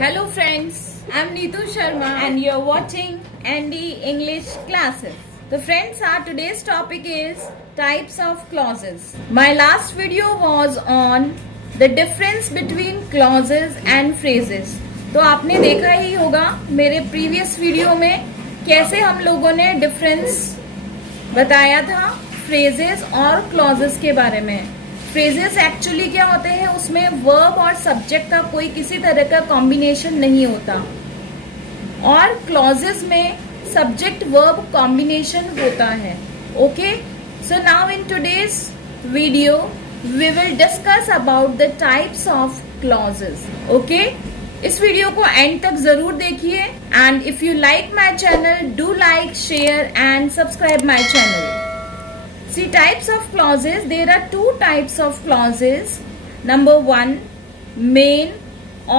Hello friends, I'm Neetu Sharma and you're watching ND English classes. The friends, our today's topic is types of clauses. My last video was on the difference between clauses and phrases. तो आपने देखा ही होगा मेरे previous video में कैसे हम लोगों ने डिफरेंस बताया था फ्रेजेस और क्लॉजेस के बारे में। फ्रेजेस एक्चुअली क्या होते हैं, उसमें वर्ब और सब्जेक्ट का कोई किसी तरह का कॉम्बिनेशन नहीं होता, और क्लॉजेस में सब्जेक्ट वर्ब कॉम्बिनेशन होता है। Okay, so now in today's video we will discuss about the types of clauses. Okay, इस वीडियो को एंड तक जरूर देखिए and if you like my channel do like, share and subscribe my channel. See, types of clauses. There are two types of clauses. Number one, main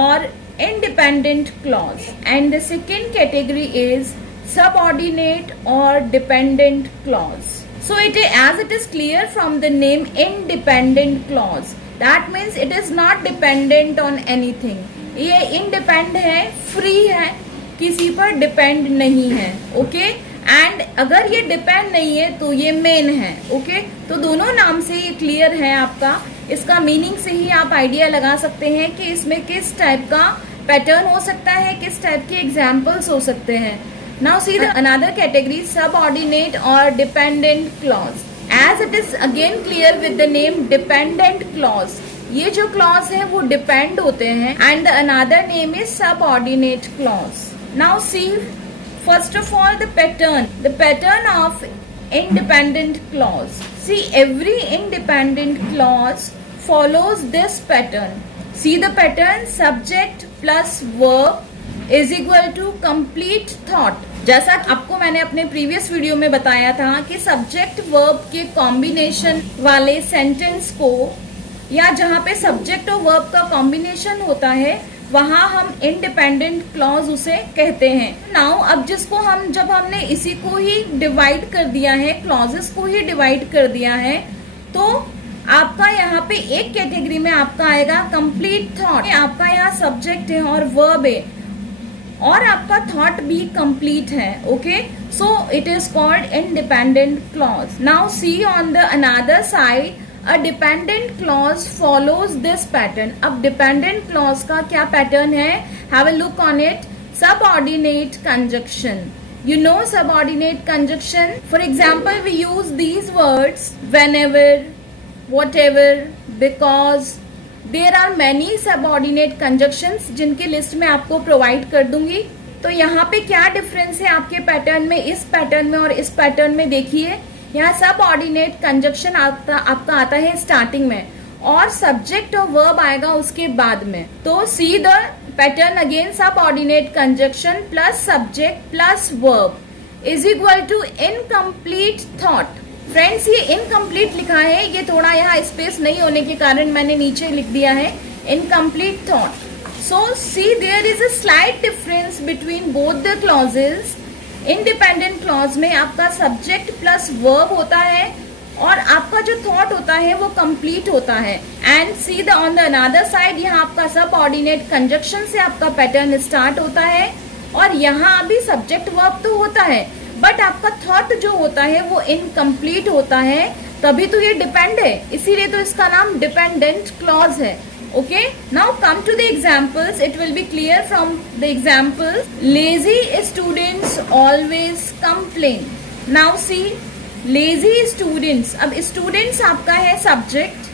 or independent clause, and the second category is subordinate or dependent clause. So as it is clear from the name, independent clause. That means it is not dependent on anything. ये independent है, free है, किसी पर depend नहीं है. Okay? And अगर ये depend नहीं है तो ये मेन है। ओके, तो दोनों नाम से ये क्लियर है आपका। इसका मीनिंग से ही आप आइडिया लगा सकते हैं कि इसमें किस टाइप का पैटर्न हो सकता है, किस टाइप के एग्जाम्पल्स हो सकते हैं। Now see the another category, subordinate और dependent clause. As it is again clear with the name dependent clause, ये जो क्लॉज है वो डिपेंड होते हैं and the another name is subordinate clause. Now see first of all the pattern of independent clause. See, every independent clause follows this pattern. See the pattern, subject plus verb is equal to complete thought. जैसा आपको मैंने अपने previous video में बताया था कि subject verb के combination वाले सेंटेंस को, या जहाँ पे सब्जेक्ट और वर्ब का कॉम्बिनेशन होता है वहां हम इंडिपेंडेंट क्लॉज उसे कहते हैं। नाउ अब जब हमने इसी को ही डिवाइड कर दिया है, क्लॉजेस को ही डिवाइड कर दिया है, तो आपका यहाँ पे एक कैटेगरी में आपका आएगा कंप्लीट थॉट। आपका यहाँ सब्जेक्ट है और वर्ब है और आपका थॉट भी कंप्लीट है। Okay, so it is called independent clause. Now C on the another side, A dependent clause follows this pattern. अब dependent clause का क्या pattern है? Have a look on it. Subordinate conjunction. You know subordinate conjunction? For example, we use these words whenever, whatever, because. There are many subordinate conjunctions जिनकी list में आपको provide कर दूंगी। तो यहाँ पे क्या डिफरेंस है आपके पैटर्न में, इस पैटर्न में और इस पैटर्न में? देखिए, यहाँ सबऑर्डिनेट कंजक्शन आपका आता है स्टार्टिंग में और सब्जेक्ट और वर्ब आएगा उसके बाद में। तो see the pattern again, subordinate conjunction plus subject plus verb is equal to incomplete thought. Friends, ये इनकम्प्लीट लिखा है, ये थोड़ा यहाँ स्पेस नहीं होने के कारण मैंने नीचे लिख दिया है incomplete thought. So see there is a slight difference between both the clauses. Independent clause में आपका सब्जेक्ट प्लस वर्ब होता है और आपका जो थॉट होता है वो कंप्लीट होता है। And see the on the another side, यहाँ आपका सबऑर्डिनेट कंजक्शन से आपका पैटर्न स्टार्ट होता है और यहाँ अभी सब्जेक्ट वर्ब तो होता है बट आपका थॉट जो होता है वो इनकम्प्लीट होता है, तभी तो ये डिपेंड है, इसीलिए तो इसका नाम डिपेंडेंट क्लॉज है। Okay, now come to the examples. It will be clear from the examples. Lazy students always complain. Now see, lazy students. अब students आपका है subject.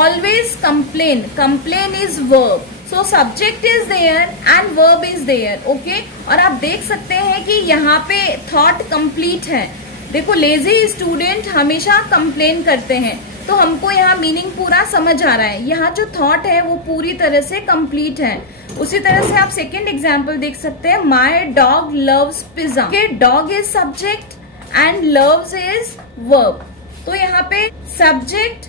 Always complain. Complain is verb. So subject is there and verb is there. Okay, और आप देख सकते हैं कि यहाँ पे thought complete है। देखो, lazy student हमेशा complain करते हैं, तो हमको यहाँ मीनिंग पूरा समझ आ रहा है। यहाँ जो थॉट है वो पूरी तरह से कंप्लीट है। उसी तरह से आप सेकेंड एग्जाम्पल देख सकते हैं, my dog loves pizza. Dog is subject and loves is verb, तो यहाँ पे subject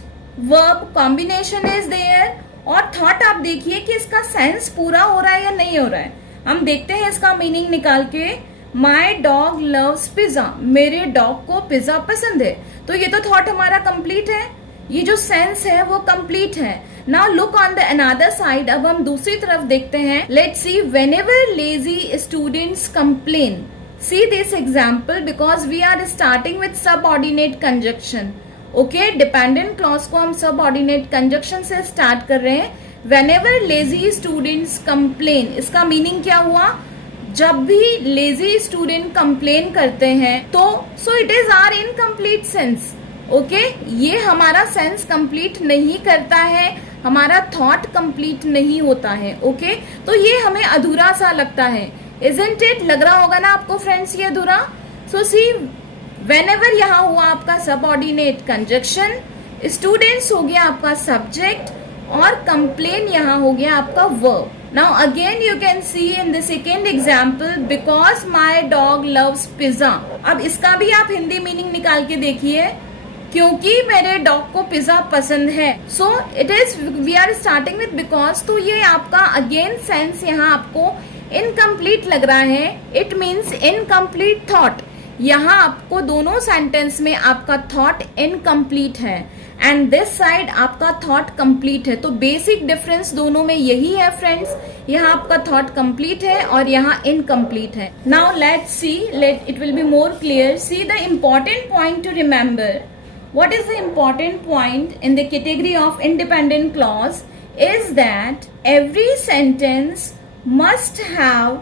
verb combination is there और थॉट आप देखिए कि इसका सेंस पूरा हो रहा है या नहीं हो रहा है। हम देखते हैं इसका मीनिंग निकाल के, माई डॉग लव्स पिज्जा, मेरे डॉग को पिज्जा पसंद है, तो ये तो थॉट हमारा कंप्लीट है, ये जो सेंस है वो कंप्लीट है। Now look on the another side, अब हम दूसरी तरफ देखते हैं. Let's see, whenever lazy students complain. See this example because we are starting with subordinate conjunction. Okay, dependent clause को हम subordinate conjunction से start कर रहे हैं. Whenever lazy students complain, इसका meaning क्या हुआ? जब भी lazy student complain करते हैं तो so it is our incomplete sense. Okay, ये हमारा sense complete नहीं करता है, हमारा thought complete नहीं होता है. Okay, तो ये हमें अधूरा सा लगता है. Isn't it? लग रहा होगा ना आपको फ्रेंड्स ये अधूरा. सो सी, whenever यहाँ हुआ आपका सबऑर्डिनेट कंजक्शन, स्टूडेंट्स हो गया आपका सब्जेक्ट और कंप्लेन यहाँ हो गया आपका verb. Now again you can see in the second example, because my dog loves pizza. अब इसका भी आप हिंदी मीनिंग निकाल के देखिए, क्योंकि मेरे डॉग को पिज्जा पसंद है. So it is, we are starting with because. तो ये आपका अगेन सेंस यहाँ आपको इनकम्प्लीट लग रहा है. It means incomplete thought. यहाँ आपको दोनों सेंटेंस में आपका थॉट इनकम्प्लीट है एंड दिस साइड आपका थॉट कंप्लीट है. तो बेसिक डिफरेंस दोनों में यही है फ्रेंड्स. यहाँ आपका थॉट कंप्लीट है और यहाँ इनकम्प्लीट है. Now let's see, let it will be more clear. See the important point two remember. What is the important point in the category of independent clause is that every sentence must have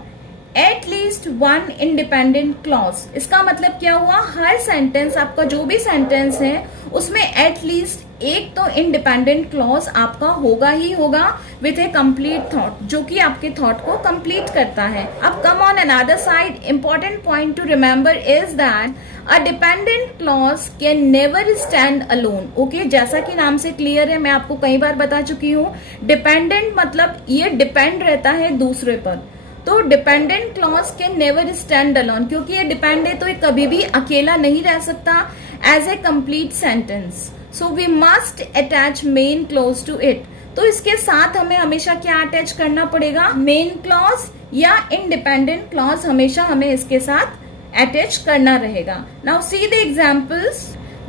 at least one independent clause. इसका मतलब क्या हुआ? हर sentence, आपका जो भी sentence है उसमें at least एक तो इंडिपेंडेंट क्लॉज आपका होगा ही होगा विथ ए कंप्लीट थॉट, जो कि आपके थॉट को कंप्लीट करता है. अब come on another side, important point two remember is that a dependent clause can never stand alone. Okay, जैसा कि नाम से क्लियर है, मैं आपको कई बार बता चुकी हूँ, डिपेंडेंट मतलब ये डिपेंड रहता है दूसरे पर. तो dependent clause can never stand alone, क्योंकि ये डिपेंड है तो ये कभी भी अकेला नहीं रह सकता as a complete sentence. So we must attach main clause to it. तो इसके साथ हमें हमेशा क्या अटैच करना पड़ेगा? मेन क्लॉज या इंडिपेंडेंट क्लॉज हमेशा हमें इसके साथ अटैच करना रहेगा. Now see the examples.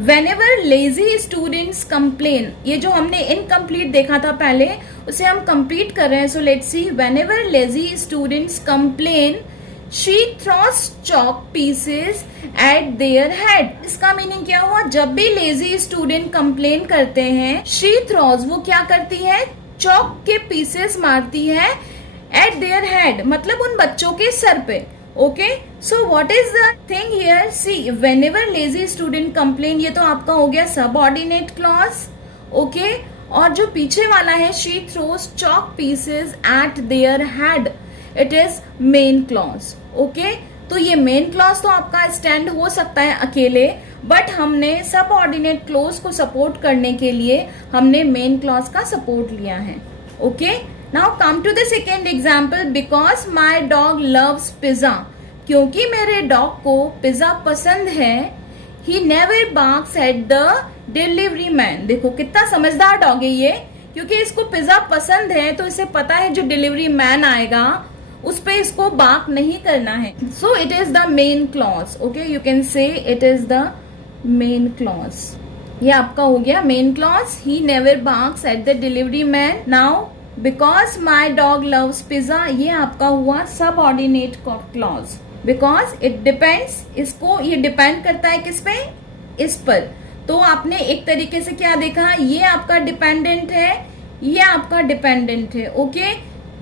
Whenever lazy students complain, ये जो हमने इनकम्प्लीट देखा था पहले, उसे हम कंप्लीट कर रहे हैं. So let's see, whenever lazy students complain, she throws chalk pieces at their head. इसका मीनिंग क्या हुआ? जब भी लेजी स्टूडेंट कंप्लेन करते हैं, she throws, वो क्या करती है? चौक के पीसेस मारती है at their head, मतलब उन बच्चों के सर पे. Okay, so what is the thing here? See, whenever lazy student complain, ये तो आपका हो गया सबऑर्डिनेट क्लॉज. ओके, और जो पीछे वाला है, she throws chalk pieces eight their head, it is main clause. Okay, तो ये मेन क्लॉज तो आपका स्टैंड हो सकता है अकेले, बट हमने सबऑर्डिनेट क्लॉज को सपोर्ट करने के लिए हमने मेन क्लॉज का सपोर्ट लिया है. Okay, now come to the second example. Because my dog loves pizza, क्योंकि मेरे डॉग को पिज्जा पसंद है. He never barks at the delivery man. देखो कितना समझदार डॉग है ये, क्योंकि इसको पिज्जा पसंद है तो इसे पता है जो डिलीवरी मैन आएगा उस पे इसको बार्क नहीं करना है. So it is the main clause. Okay, you can say it is the main clause. ये आपका हो गया main clause. He never barks at the delivery man. Now because my dog loves pizza, ये आपका हुआ subordinate clause. Because it depends, इसको ये depend करता है किस पे? इस पर. तो आपने एक तरीके से क्या देखा? ये आपका डिपेंडेंट है, ये आपका डिपेंडेंट है. ओके,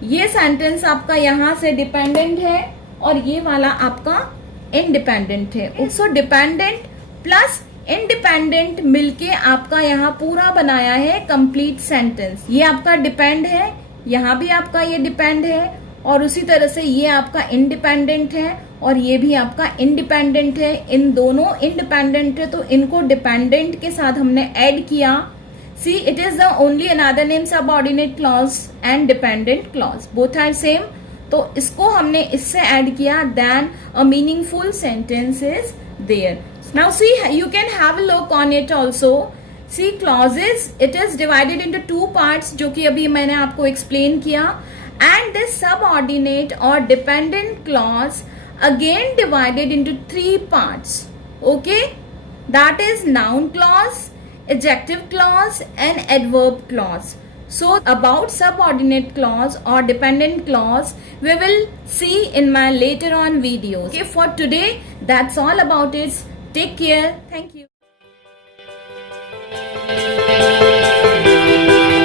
ये सेंटेंस आपका यहां से डिपेंडेंट है और ये वाला आपका इंडिपेंडेंट है. सो डिपेंडेंट प्लस इंडिपेंडेंट मिलके आपका यहाँ पूरा बनाया है कंप्लीट सेंटेंस. ये आपका डिपेंड है, यहाँ भी आपका ये डिपेंड है, और उसी तरह से ये आपका इंडिपेंडेंट है और ये भी आपका इंडिपेंडेंट है. इन दोनों इंडिपेंडेंट है तो इनको डिपेंडेंट के साथ हमने ऐड किया. See, it is the only another name subordinate clause and dependent clause, both are same. तो इसको हमने इससे ऐड किया. Then a meaningful sentence is there. Now see, you can have a look on it also. See, clauses, it is divided into two parts, जो कि अभी मैंने आपको explain किया. And this subordinate or dependent clause again divided into three parts. Okay, that is noun clause, adjective clause and adverb clause. So about subordinate clause or dependent clause, we will see in my later on videos. Okay, for today, that's all about it. Take care. Thank you.